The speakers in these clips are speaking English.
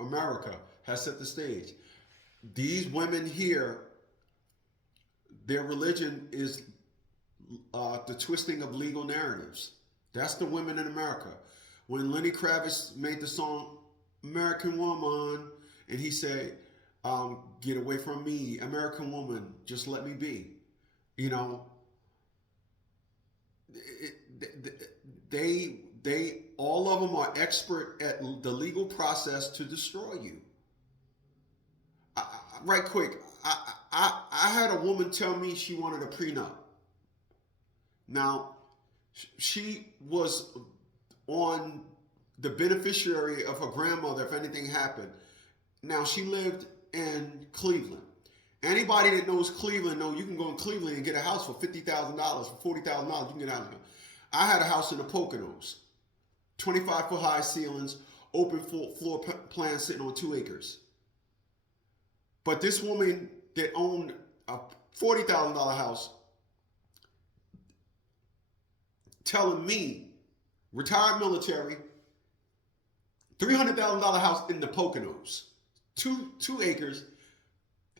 America has set the stage. These women here, their religion is the twisting of legal narratives. That's the women in America. When Lenny Kravitz made the song American Woman, and he said, get away from me, American woman, just let me be. You know, they all of them are expert at the legal process to destroy you. Right quick, I had a woman tell me she wanted a prenup. Now, she was on the beneficiary of her grandmother if anything happened. Now, she lived in Cleveland. Anybody that knows Cleveland know you can go in Cleveland and get a house for $50,000, for $40,000. You can get out of here. I had a house in the Poconos, 25-foot high ceilings, open floor plan sitting on 2 acres. But this woman that owned a $40,000 house telling me, retired military, $300,000 house in the Poconos, 2 acres.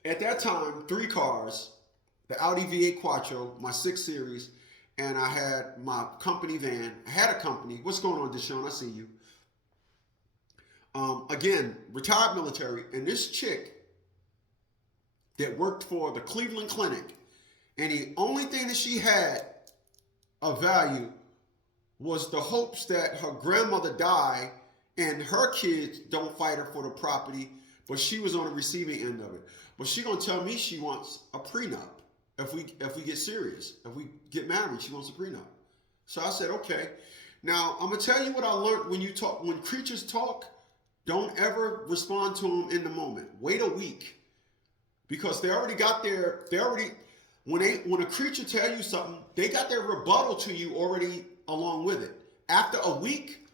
At that time, 3 cars, the Audi V8 Quattro, my 6 Series, and I had my company van. I had a company. What's going on, Deshaun? I see you. Again, retired military, and this chick that worked for the Cleveland Clinic, and the only thing that she had of value was the hopes that her grandmother die and her kids don't fight her for the property, but she was on the receiving end of it. But she gonna tell me she wants a prenup if we get serious. If we get married, she wants a prenup. So I said, okay. Now I'm gonna tell you what I learned when creatures talk, don't ever respond to them in the moment. Wait a week. Because when a creature tell you something, they got their rebuttal to you already along with it. After a week,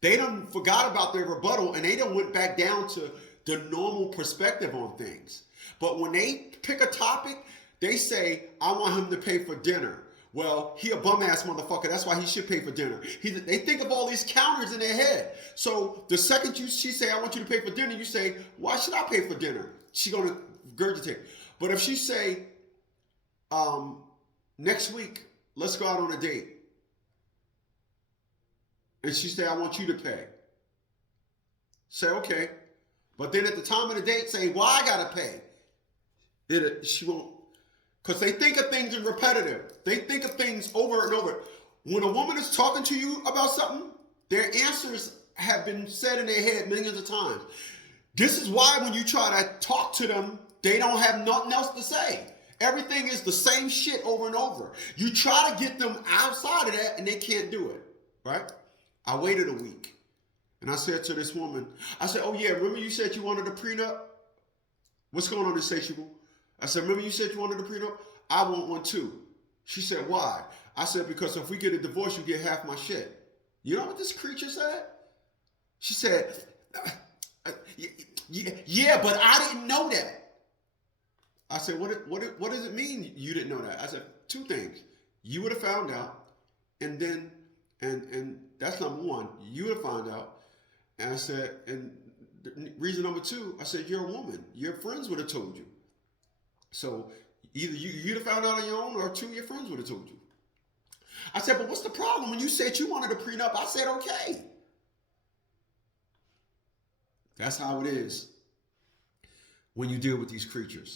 they done forgot about their rebuttal and they done went back down to the normal perspective on things. But when they pick a topic, they say, I want him to pay for dinner. Well, he a bum ass motherfucker. That's why he should pay for dinner. They think of all these counters in their head. So the second she say, I want you to pay for dinner, you say, why should I pay for dinner? She gonna regurgitate. But if she say, next week, let's go out on a date. And she say, I want you to pay. Say, okay. But then at the time of the date, say, well, I gotta pay. She won't. Because they think of things in repetitive. They think of things over and over. When a woman is talking to you about something, their answers have been said in their head millions of times. This is why when you try to talk to them, they don't have nothing else to say. Everything is the same shit over and over. You try to get them outside of that and they can't do it, right? I waited a week and I said to this woman, I said, oh yeah, remember you said you wanted a prenup? What's going on, insatiable? I said, remember you said you wanted a prenup? I want one too. She said, why? I said, because if we get a divorce, you get half my shit. You know what this creature said? She said, yeah, but I didn't know that. I said, what does it mean you didn't know that? I said, 2 things. You would have found out, and then, and that's number 1. You would have found out. And I said, and reason number 2, I said, you're a woman. Your friends would have told you. So either you'd have found out on your own, or 2, your friends would have told you. I said, but what's the problem? When you said you wanted a prenup, I said, okay. That's how it is when you deal with these creatures.